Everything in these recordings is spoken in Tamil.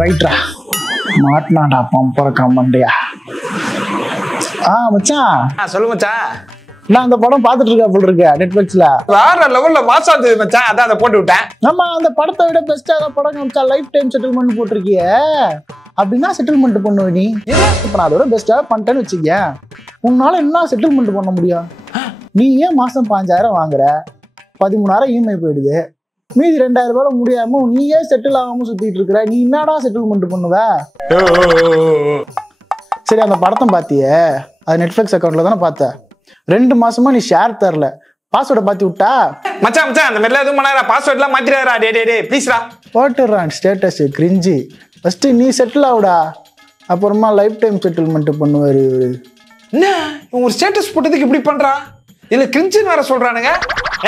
ரைட்ரா மாட்டினாடா பம்பர கம்மண்டியா. மச்சான் சொல்லு மச்சான். நான் அந்த படம் பாத்துட்டு இருக்கேன் போல இருக்க நெட்ஃபிளிக்ஸ்ல. வேற லெவல்ல மாசா இருந்தது மச்சான், அதான் அதை போட்டு விட்டேன். நம்ம அந்த படத்தை விட பெஸ்டா படம் காமிச்சா லைஃப் டைம் செட்டில்மெண்ட் போட்டிருக்கிய. அப்படின்னா செட்டில்மெண்ட் பண்ணுவ நீ. இப்ப நான் அதோட பெஸ்டா பண்ணிட்டேன்னு வச்சுக்க, உன்னால என்ன செட்டில்மெண்ட் பண்ண முடியும்? நீ ஏன் மாசம் 5000 வாங்குற, 13000 இஎம்ஐ போயிடுது, மீதி 2000 ரூபாய் முடியாம நீ ஏன் செட்டில் ஆகாம சுத்திட்டு இருக்கிற? நீ என்னடா செட்டில்மெண்ட் பண்ணுவ? சரி அந்த படத்தை பாத்திய, அது நெட்ஃபிளிக்ஸ் அக்கௌண்ட்ல தானே பார்த்த. 2 மாசமா நீ ஷேர் தரல, பாஸ்வேர்டை பாத்தி விட்டா. மச்சான் மச்சான் அந்த மாதிரிலாம் எதுவும் பண்ணாரா, பாஸ்வேர்ட்லாம் மாத்திராரா? டே ப்ளீஸ்ரா போட்டுறான் ஸ்டேட்டஸ் கிரிஞ்சி. ஃபர்ஸ்ட் நீ செட்டில் ஆகுடா, அப்புறமா லைஃப் டைம் செட்டில்மெண்ட் பண்ணுவாரு இவரு. என்ன ஒரு ஸ்டேட்டஸ் போட்டதுக்கு இப்படி பண்றான்? இல்ல கிரிஞ்சின்னு வேற சொல்றானுங்க.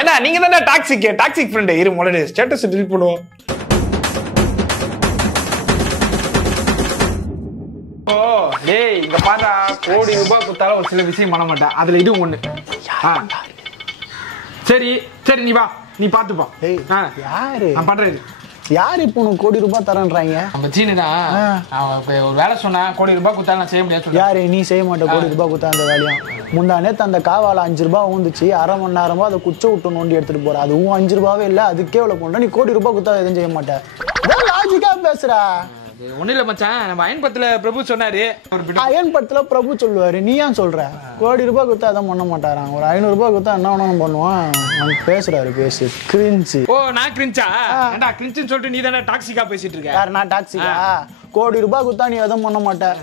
ஏன்னா நீங்க தானே டாக்ஸிக் ஃப்ரெண்ட். இரு முதல்ல ஸ்டேட்டஸ் டெலீட் பண்ணுவோம். ஓ டேய் இங்க பாத்தா கோடி ரூபாய் கொடுத்தாலும் ஒரு சில விஷயம் பண்ண மாட்டேன், அதுல இது ஒண்ணு. சரி சரி நீ வா, நீ பாத்துப்பா. யாரு நான் பண்றது யாரு இப்போ உனக்கு கோடி ரூபாய் தரேன்றாங்க? நம்ம சீனுதான். அவன் ஒரு வேலை சொன்னா கோடி ரூபாய் கொடுத்தா நான் செய்ய முடியாது. யாரு நீ செய்ய மாட்டேன் கோடி ரூபாய் கொடுத்தா அந்த வேலையும்? முந்தா நேத்து அந்த காவால 5 ரூபாய் ஊந்துச்சு, அரை மணி நேரமா அதை குச்ச விட்டு நோண்டி எடுத்துட்டு போற. அதுவும் 5 ரூபாவே இல்ல, அதுக்கே எவ்வளவு போன. நீ கோடி ரூபாய் கொடுத்தா எதுவும் செய்ய மாட்டேன். லாஜிக்கா பேசுறா. ஒண்ணு இல்ல மச்சான், நம்ம அயன் படத்துல பிரபு சொன்னாரு. அயன் படத்துல பிரபு சொல்லுவாரு, நீ ஏன் சொல்ற? கோடி ரூபாய் கொடுத்தா அதான் பண்ண மாட்டாரான், ஒரு 500 ரூபாய் கொடுத்தா என்ன வேணாலும் பண்ணுவான். பேசுறாரு பேசு கிரிஞ்சி. ஓ நான் கிரிஞ்சா? ஏண்டா கிரிஞ்சின்னு சொல்லிட்டு நீ தானே டாக்ஸிக்கா பேசிட்டு இருக்க. யார் நான் டாக்ஸிக்கா? கோடி ரூபாய் கொடுத்தா நீ எதுவும் பண்ண மாட்டேன்,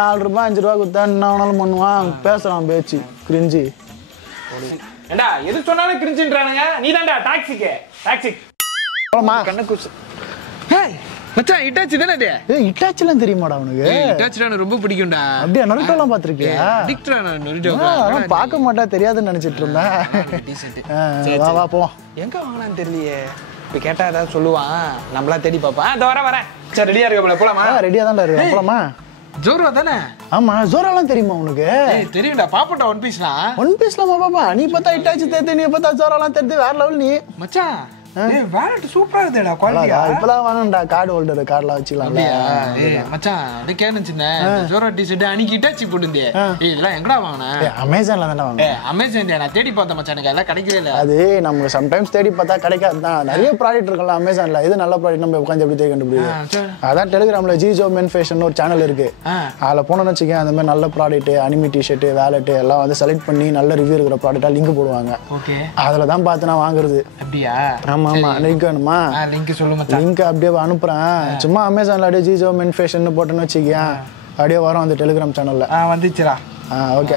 4 ரூபாய் 5 ரூபாய் கொடுத்தா என்ன வேணாலும் பண்ணுவான். பேசுறான் பேச்சு கிரிஞ்சி. ஏண்டா எது சொன்னாலும் கிரிஞ்சின்றானுங்க. நீ தான்டா டாக்ஸிக். கண்ணு குசு. ஹேய் மச்சான் இட்டாச்சி தானே அது? இட்டாச்சிலாம் தெரியுமாடா உனக்கு? இட்டாச்சி எனக்கு ரொம்ப பிடிக்கும்டா. அப்படியே நருட்டோலாம் பாத்திருக்கியா? அடிக்டா நான் நருட்டோ. நான் பார்க்க மாட்டா தெரியாதுன்னு நினைச்சிட்டு இருந்தேன். வா வா போ. எங்க வாங்கலாம்னு தெரியலையே. இப்ப கேட்டா ஏதாவது சொல்லுவான், நம்மளா தேடி பாப்பா. அந்த வரேன். சரி ரெடியா இருக்க போலாமா? ரெடியா தான் இருக்கு, போலாமா? ஜோரா தானே? ஆமா ஜோராலாம் தெரியுமா உனக்கு? தெரியும்டா, பாப்போம்டா. ஒன் பீஸ்லாமா பாப்பா? நீ பார்த்தா இட்டாச்சி தேத்து, நீ பார்த்தா ஜோராலாம் தெரியுது, வேற லெவல் நீ மச்சான். வேலட் சூப்பரா இருக்குடா, குவாலிட்டியா. இப்பலாம் வாங்கடா, கார்டு ஹோல்டர் கார்டுல வச்சுக்கலாம்ல. மச்சான் அது கேனுச்சுனே ஜோரா டி-ஷர்ட் அன்னைக்கு இட்டாச்சி போட்டுந்தே. இதெல்லாம் எங்கடா வாங்குன? அமேசான்ல தான வாங்குனேன். அமேசான் நான் தேடி பார்த்தேன் மச்சான், எனக்கு எல்லாம் கிடைக்கவே இல்ல. அது நம்ம சம்டைம்ஸ் தேடி பார்த்தா கிடைக்காது தான். நிறைய ப்ராடக்ட் இருக்குல்ல அமேசான்ல, இது நல்ல ப்ராடக்ட் நம்ம உட்காந்து எப்படி தேடி கண்டுபிடிக்கும். அதான் டெலிகிராம்ல ஜிஜோ மென் ஃபேஷன் ஒரு சேனல் இருக்கு, அதுல போனோம்னு வச்சுக்கேன் அந்த மாதிரி நல்ல ப்ராடக்ட், அனிமி டி-ஷர்ட், வேலட் எல்லாம் வந்து செலக்ட் பண்ணி நல்ல ரிவ்யூ இருக்கிற ப்ராடக்ட்டா லிங்க் போடுவாங்க. அதுல தான் பார்த்து நான் வாங்குறது. அப்படியா? ஆமா ஆமா. லிங்க் வேணுமா? லிங்க் சொல்லு மச்சான். லிங்க் அப்படியே அனுப்புறேன். சும்மா அமேசான்ல அப்படியே ஜிஜோ மென் ஃபேஷன் போட்டேன்னு வச்சுக்கேன், அப்படியே வரும் அந்த டெலிகிராம் சேனல்ல. வந்துச்சுடா. ஓகே.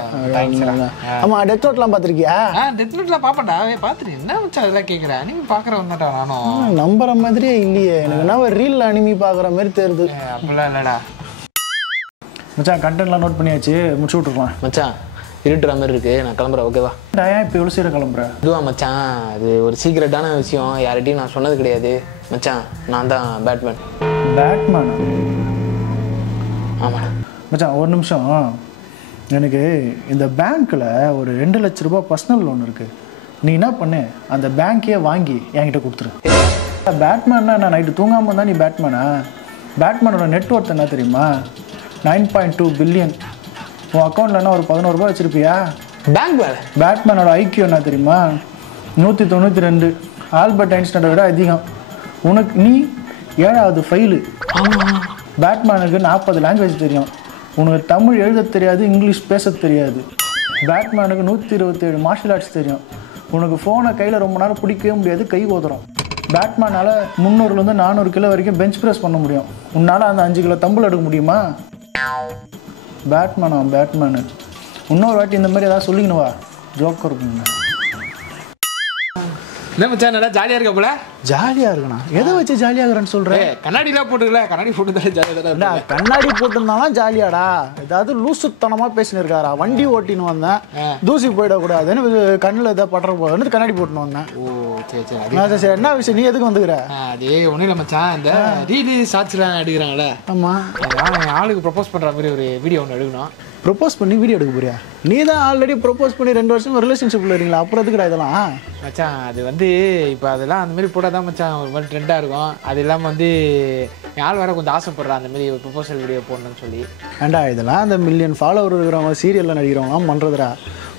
ஆமா டெத் நோட்லாம் பாத்திருக்கியா? டெத் நோட்லாம் பாப்பேன்டா. பாத்துட்டு என்ன மச்சான் அதெல்லாம் கேக்குற? அனிமி பாக்குற வந்தாடா நானும். நம்புற மாதிரியே இல்லையே, எனக்கு என்ன ஒரு ரீல் அனிமி பாக்குற மாதிரி தெரியுது. அப்படிலாம் இல்லடா மச்சான். கண்டென்ட்லாம் நோட் பண்ணியாச்சு, முடிச்சு விட்டுருக்கலாம் மச்சான். இருட்டுற மாதிரி இருக்கு, நான் கிளம்புறேன். ஓகேவா? ஏன் இப்போ எவ்வளோ சீக்கிரம் கிளம்புறேன்? இதுவா மச்சான், அது ஒரு சீக்ரெட்டான விஷயம், யார்கிட்டையும் நான் சொன்னது கிடையாது மச்சான். நான் தான் பேட்மேன். பேட்மேனா? ஆமாடா மச்சான். ஒரு நிமிஷம், எனக்கு இந்த பேங்க்கில் ஒரு 2 லட்ச ரூபாய் பர்சனல் லோன் இருக்குது. நீ என்ன பண்ணு, அந்த பேங்க்கையே வாங்கி என்கிட்ட கொடுத்துரு. பேட்மேன்னா நான் நைட்டு தூங்காமல் தான் நீ பேட்மேனா? பேட்மேனோட நெட்ஒர்த் என்ன தெரியுமா? 9.2 பில்லியன். உன் அக்கௌண்ட்டில் என்ன ஒரு 11 ரூபாய் வச்சுருப்பியா? பேங்க் வேலை. பேட்மேனோட ஐக்கியூ என்ன தெரியுமா? 192. ஆல்பர்ட் ஐன்ஸ்டைனை விட அதிகம். உனக்கு நீ 7வது ஃபெயிலு. பேட்மேனுக்கு 40 லாங்குவேஜ் தெரியும், உனக்கு தமிழ் எழுத தெரியாது, இங்கிலீஷ் பேச தெரியாது. பேட்மேனுக்கு 127 மார்ஷல் ஆர்ட்ஸ் தெரியும், உனக்கு ஃபோனை கையில் ரொம்ப நேரம் பிடிக்கவே முடியாது, கை ஓதுறோம். பேட்மேனால் 300லேருந்து 400 கிலோ வரைக்கும் பெஞ்ச் ப்ரெஸ் பண்ண முடியும், உன்னால் அந்த 5 கிலோ தம்பிள் எடுக்க முடியுமா? பேட்மேனு. இன்னொரு வாட்டி இந்த மாதிரி ஏதாவது சொல்லிக்கணுவா, ஜோக்கர் இருக்குங்க. என்ன மச்சான் நல்லா ஜாலியா இருக்க போல? ஜாலியா இருக்கணும். எதை வச்சு ஜாலியா இருக்கிறேன்னு சொல்றேன்? கண்ணாடிலாம் போட்டுக்கல, கண்ணாடி போட்டுதானே ஜாலியா தான். கண்ணாடி போட்டுருந்தாலும் ஜாலியாடா. ஏதாவது லூசுத்தனமா பேசினு இருக்காரா? வண்டி ஓட்டின்னு வந்தேன், தூசி போயிடக்கூடாதுன்னு கண்ணில் ஏதாவது படுற போதுன்னு கண்ணாடி போட்டுன்னு வந்தேன். ஓ சரி சரி. சரி என்ன விஷயம், நீ எதுக்கு வந்துக்கிற? அதே ஒன்றும் இல்லை மச்சான், இந்த ரீலு ஷார்ட்ஸ்லாம் எடுக்கிறாங்களே. ஆமா. ஆளுக்கு ப்ரப்போஸ் பண்ற மாதிரி ஒரு வீடியோ ஒன்று எடுக்கணும். ப்ரொப்போஸ் பண்ணி வீடியோ எடுக்க போறியா? நீ தான் ஆல்ரெடி ப்ரொப்போஸ் பண்ணி 2 வருஷம் ரிலேஷன்ஷிப்பில் இருக்கீங்களா, அப்புறம் எதுக்குடா இதெல்லாம்? மச்சான் அது வந்து இப்போ அதெல்லாம் அந்த மாதிரி போட்டால் தான் மச்சான் ஒரு மாதிரி ட்ரெண்டாக இருக்கும். அது இல்லாமல் வந்து யார் வர கொஞ்சம் ஆசைப்படுறா அந்த மாதிரி ப்ரொபோசல் வீடியோ போடணும்னு சொல்லி. ஏண்டா இதெல்லாம் அந்த மில்லியன் ஃபாலோவர் இருக்கிறவங்க சீரியலில் நடிக்கிறவங்களாம் பண்ணுறதுடா.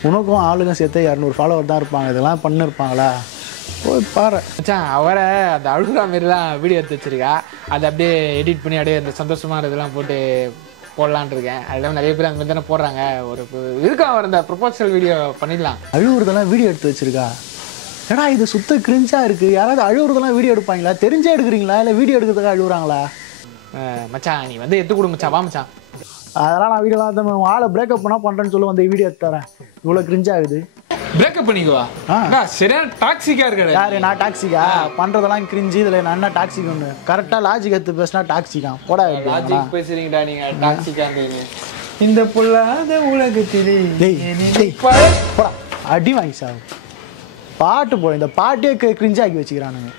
உனக்கும் ஆளுங்க சேர்த்து 200 ஃபாலோவர் தான் இருப்பாங்க. இதெல்லாம் பண்ணிருப்பாங்களா? போய் பாரு மச்சான். அவரை அந்த அழுகுற மாரிலாம் வீடியோ எடுத்து வச்சிருக்கா. அதை அப்படியே எடிட் பண்ணி அப்படியே அந்த சந்தோஷமாக இதெல்லாம் போட்டு போடலான் இருக்கேன். அதெல்லாம் நிறைய பேர் அந்த மாதிரி தானே போடுறாங்க. ஒரு இருக்கா அவர் அந்த ப்ரொபோசல் வீடியோ பண்ணிடலாம். அழுவுறதெல்லாம் வீடியோ எடுத்து வச்சிருக்கா. ஏடா இது சுத்த கிரிஞ்சா இருக்குது. யாராவது அழுவுறதெல்லாம் வீடியோ எடுப்பாங்களா? தெரிஞ்சே எடுக்கிறீங்களா இல்லை வீடியோ எடுக்கிறதுக்காக அழுகுறாங்களா? மச்சான் நீ வந்து எடுத்து கொடு மச்சான். வா மச்சான். அதெல்லாம் நான் வீடியோலாம் ஆளை பிரேக்கப் பண்ணால் பண்ணுறேன்னு சொல்லி வந்து வீடியோ எடுத்து தரேன். இவ்வளோ கிரிஞ்சா ஆகுது. பிரேக்கப் பண்ணிக்குவா? சரியான டாக்ஸிக்கா இருக்காரு. யாரு நான் டாக்ஸிக்கா? பண்ணுறதெல்லாம் கிரிஞ்சு. இதில் நான் என்ன டாக்ஸிக் ஒன்று கரெக்டாக லாஜிக் எடுத்து பேசினா டாக்ஸிக்கா? போடா லாஜிக் பேசுறீங்கடா நீங்கள். டாக்ஸிக்கா இந்த பொல்லாத உலகத்திலே போடா அடி வாங்கி சார். பாட்டு போட இந்த பாட்டே கிரிஞ்சாக்கி வச்சுக்கிறானுங்க.